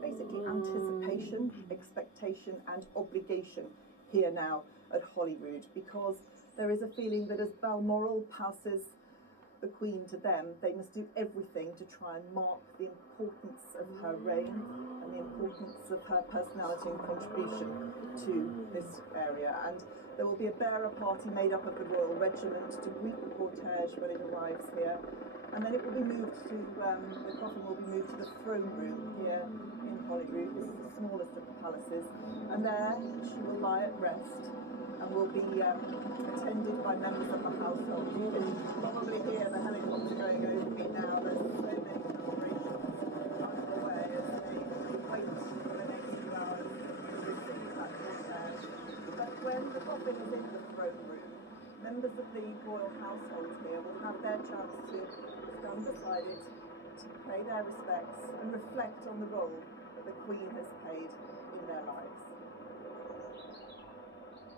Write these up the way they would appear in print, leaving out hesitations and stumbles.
basically anticipation, expectation and obligation here now at Holyrood, because there is a feeling that as Balmoral passes the Queen to them, they must do everything to try and mark the importance of her reign and the importance of her personality and contribution to this area. And there will be a bearer party made up of the Royal Regiment to greet the cortege when it arrives here. And then it will be moved to, the coffin will be moved to the throne room here in Holyrood. This is the smallest of the palaces. And there she will lie at rest and will be attended by members of the household. You can probably hear the helicopter going over me now. There's so many celebrations underway as they wait for the next few hours to receive that cortege. But when the coffin is in the throne room, members of the royal household here will have their chance to stand beside it, to pay their respects and reflect on the role that the Queen has played in their lives.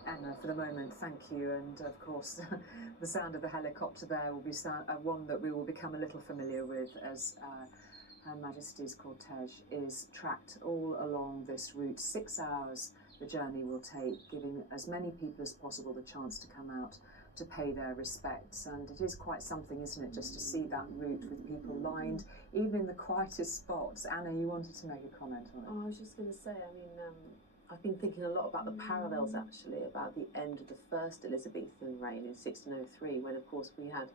Emma, for the moment, thank you. And of course, the sound of the helicopter there will be one that we will become a little familiar with as Her Majesty's cortege is tracked all along this route. 6 hours the journey will take, giving as many people as possible the chance to come out to pay their respects. And it is quite something, isn't it, just to see that route with people lined, even in the quietest spots. Anna, you wanted to make a comment on it. Oh, I was just going to say, I mean, I've been thinking a lot about the parallels, actually, about the end of the first Elizabethan reign in 1603, when, of course, we had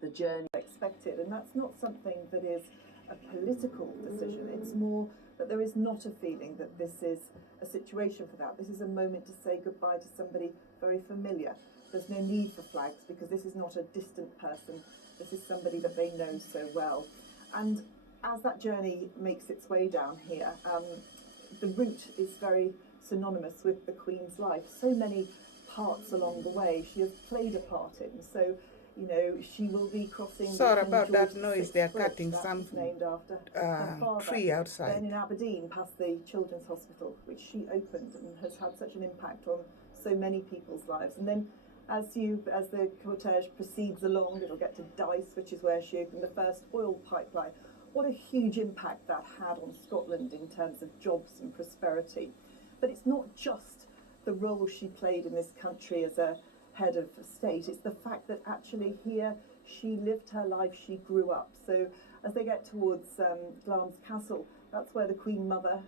the journey expected, and that's not something that is a political decision. It's more that there is not a feeling that this is a situation for that. This is a moment to say goodbye to somebody very familiar. There's no need for flags because this is not a distant person. This is somebody that they know so well. And as that journey makes its way down here, the route is very synonymous with the Queen's life. So many parts along the way she has played a part in. So, you know, she will be crossing. Sorry about that noise. They are cutting some named after her father. Tree outside. Then in Aberdeen, past the Children's Hospital, which she opened and has had such an impact on so many people's lives. And then, as the cortege proceeds along, it'll get to Dice, which is where she opened the first oil pipeline. What a huge impact that had on Scotland in terms of jobs and prosperity. But it's not just the role she played in this country as a head of state, it's the fact that actually here she lived her life, she grew up. So as they get towards Glamis Castle, that's where the Queen Mother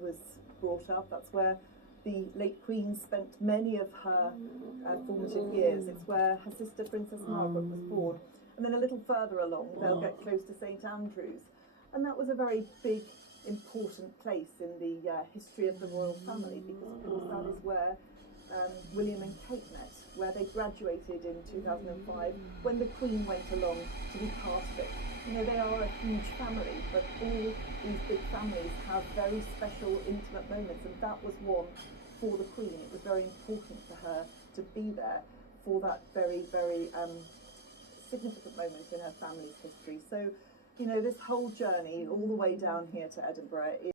was brought up, that's where the late Queen spent many of her formative years. It's where her sister Princess Margaret was born. And then a little further along, they'll get close to St Andrews. And that was a very big, important place in the history of the royal family, because of course that is where William and Kate met, where they graduated in 2005 when the Queen went along to be part of it. You know, they are a huge family, but all these big families have very special, intimate moments, and that was one for the Queen. It was very important for her to be there for that very, very significant moment in her family's history. So, you know, this whole journey all the way down here to Edinburgh